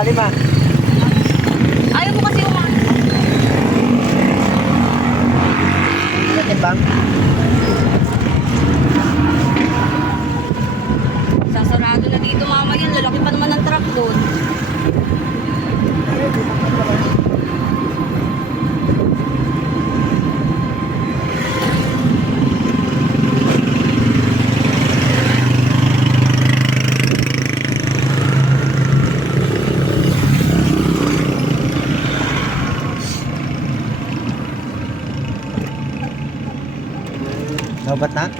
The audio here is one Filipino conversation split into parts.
lalim ah. Ayaw mo kasi umahan. Natimbang. Sasarado na dito mamaya. Lalaki pa naman ang truck doon. Sobat na?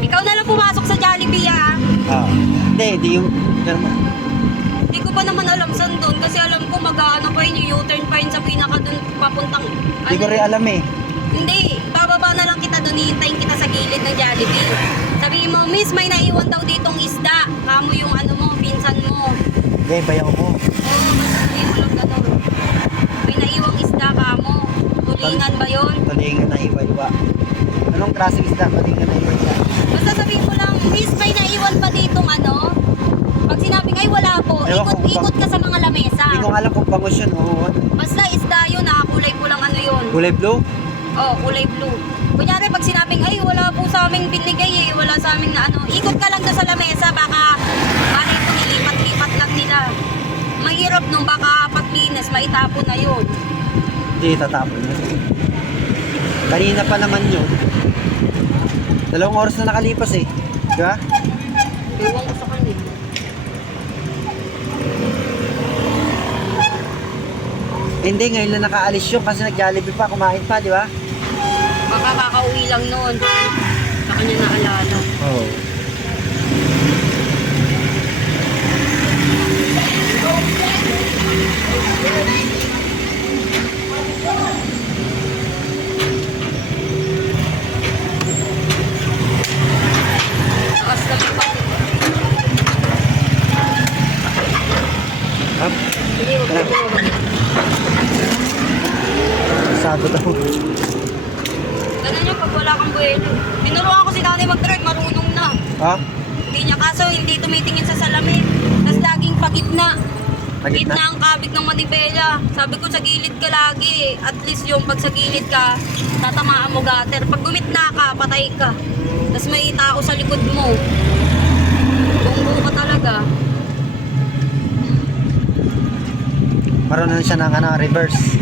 Ikaw na lang pumasok sa Jollibee ah. Hindi yung... Hindi ko pa naman alam saan doon kasi alam ko mag-ano pa yun, U-turn pa yun sa pinaka doon papuntang... Hindi ko rin alam eh. Hindi, bababa na lang kita doon, hihintayin kita sa gilid ng Jollibee. Sabihin mo, miss, may naiwan daw ditong isda. Kamo yung ano mo, pinsan mo. Hindi, bayaw ko. Oo, basta sabihin mo lang ganun. May naiwang isda kamo. Tulingan ba yun? Tulingan na iwa-iwa. Anong klaseng isda? Tulingan na iwa-iwa. Basta sabihin mo lang, miss, may naiwan pa ditong ano? Pag sinabing, ay wala po, Ewan ko kung ikot ka sa mga lamesa. Hindi ko alam kung bangus yun o ano. Basta isda yun, nakakulay po lang ano yun. Kulay blue? Oo, kulay blue. Kunyari, pag sinabing, ay wala po sa aming binigay eh, wala sa aming na ano, ikot ka lang doon sa lamesa, baka ito nilipat-lipat lang nila. Mahirap nung baka paglinis, maitapon na yun. Hindi, tatapon yun. Kanina pa naman yun. 2 oras na nakalipas eh. Di ba? Iwan ko sa kanila. Hindi, ngayon na nakaalis yun kasi nag-Jollibee pa, kumain pa, di ba? Baka kakauwi lang noon. Sa kanya naalala. Oo. Taas na pa. Hap, Sige, huwag Tara. mo. sago daw. Ganun yung pag wala kang buwelo. Tinuruan ko si nanay mag-drive, marunong na. Ha? Hindi niya kaso, hindi tumitingin sa salamin. Tapos laging pagitna. Pagitna? Gitna ang kabig ng manibela. Sabi ko sa gilid ka lagi. At least yung pag sa gilid ka, tatamaan mo gutter. Pag gumitna ka, patay ka. Tapos may tao sa likod mo. Bunggo ka talaga. Marunong siya ng reverse.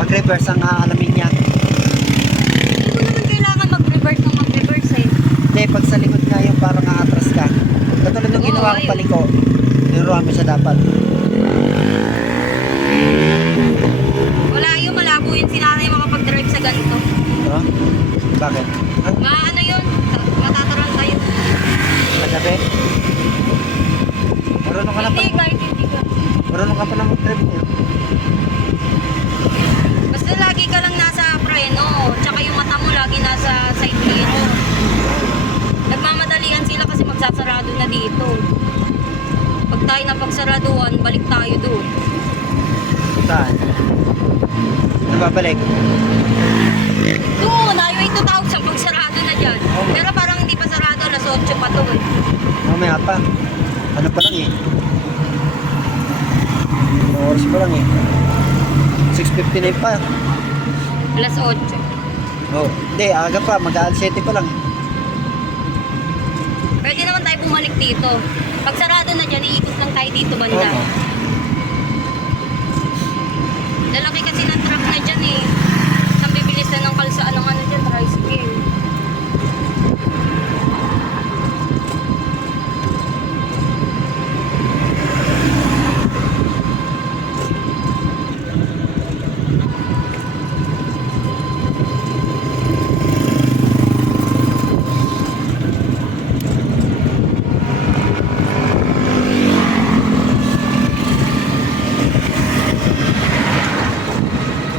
Pag-reverse ang aalamin niya. Hindi ko naman kailangan mag-reverse ng mag-reverse eh. Hindi, pag sa likod nga yung parang aatras ka. Katulad ng ginawa ko paliko. Niruhan mo siya dapat. Wala yun, malabo yun si nanay makapag-drive sa ganito. No? Bakit? Maano yun? Matataran tayo. Magabi? Marunong ka na pa. Hindi, kahit hindi ka. Marunong ka pa na mag-trip niya. Basta lagi ka lang nasa preno. Tsaka yung mata mo lagi nasa side mirror. Nagmamadalian sila kasi magsasarado na dito. Pag tayo na pagsaraduan, balik tayo doon. Saan? Nababalik? Doon, highway 2000, pagsarado na dyan. Pero parang hindi pa sarado, alas 8 pa to eh. Mamaya pa. Ano pa lang eh. 1 oras pa lang eh. 6:59 pa. Alas 8. Oh, hindi, aga pa. Mag-aal 7 pa lang. Pwede naman tayo bumalik dito. Pag sarado na dyan, iikot lang tayo dito banda. Oo. Lalaki kasi ng truck na dyan eh. Ang bibilis na ng kalsaan ng ano dyan, tricycle.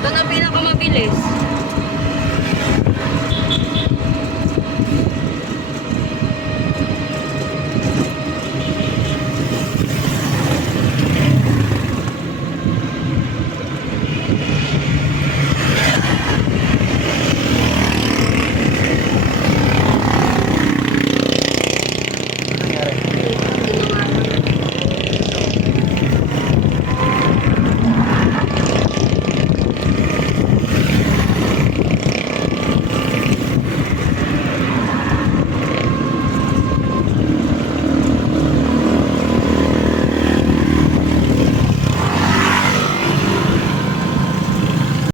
Ito na pinakamabilis.